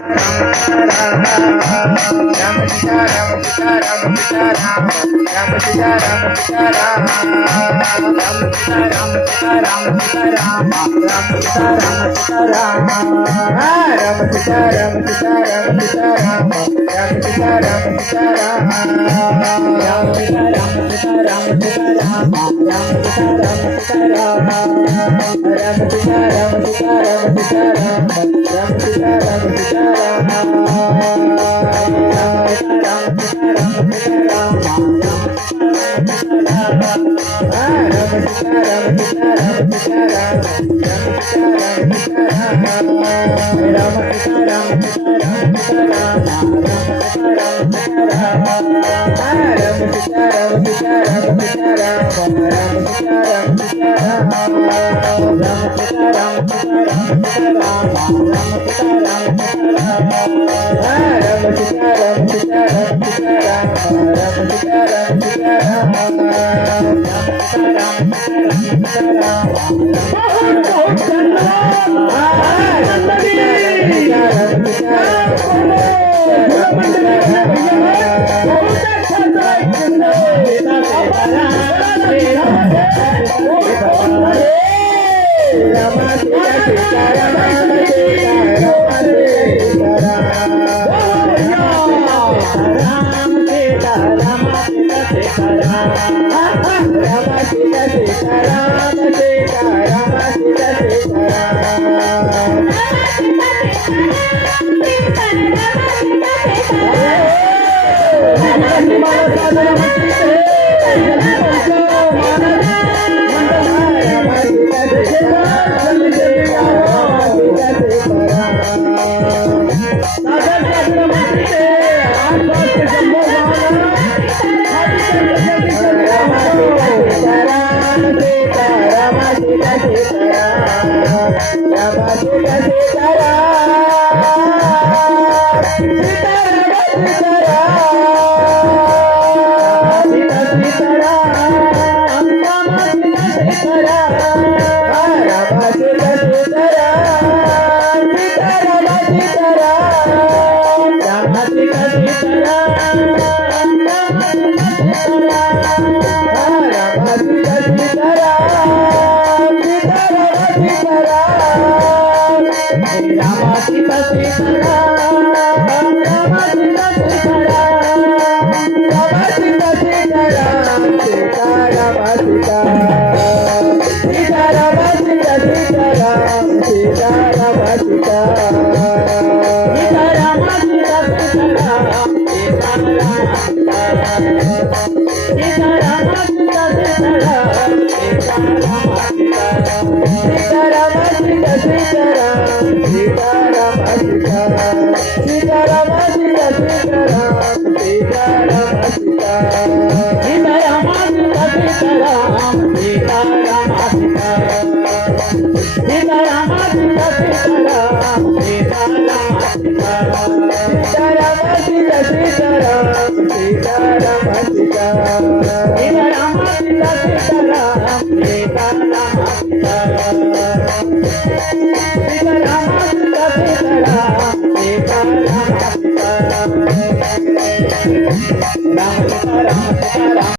Ram Ram Sita Ram Sita Ram Sita Ram Ram Sita Ram Sita Ram Ram Sita Ram Sita Ram Sita Ram Ram Sita Ram Sita Ram Ram Sita Ram Sita Ram Sita Ram Ram Sita Ram Sita Ram Ram Sita Ram Sita Ram Sita Ram Ram Sita Ram Sita Ram Ram Sita Ram Sita Ram Sita Ram Ram Sita Ram Sita